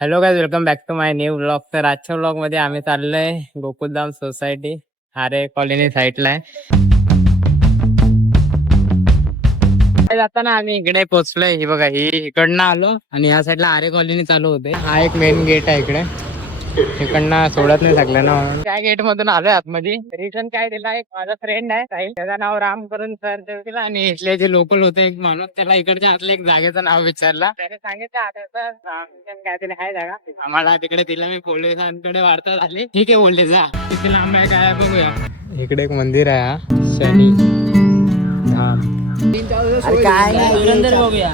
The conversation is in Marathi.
Hello guys, welcome back to my new blog. तर आजच्या ब्लॉग मध्ये आम्ही चाललोय गोकुलधाम सोसायटी हारे कॉलनी साईडला आहे. जाताना आम्ही इकडे पोहोचलोय. ही बघा, ही इकडनं आलो आणि या साईडला आरे कॉलनी चालू होते. हा एक मेन गेट आहे इकडे, इकडनं सोडत नाही सगळं ना, म्हणून त्या गेट मधून आलोय आतमध्ये. रिझन काय दिला, एक माझा फ्रेंड आहे साहिल, त्याचं नाव राम करून सर दिला आणि इथले जे लोकल होते एक माणूस, त्याला इकडच्या आतल्या एक जागेचं नाव विचारला. त्याने सांगितलं काय तरी आहे जागा. आम्हाला तिकडे दिला. मी पोलिसांकडे वार्ता झाली. ठीक आहे बोलले, जा किती लांब आहे काय बघूया. इकडे एक मंदिर आहे, हा शनी धाम. अरे काय नाही, बघूया.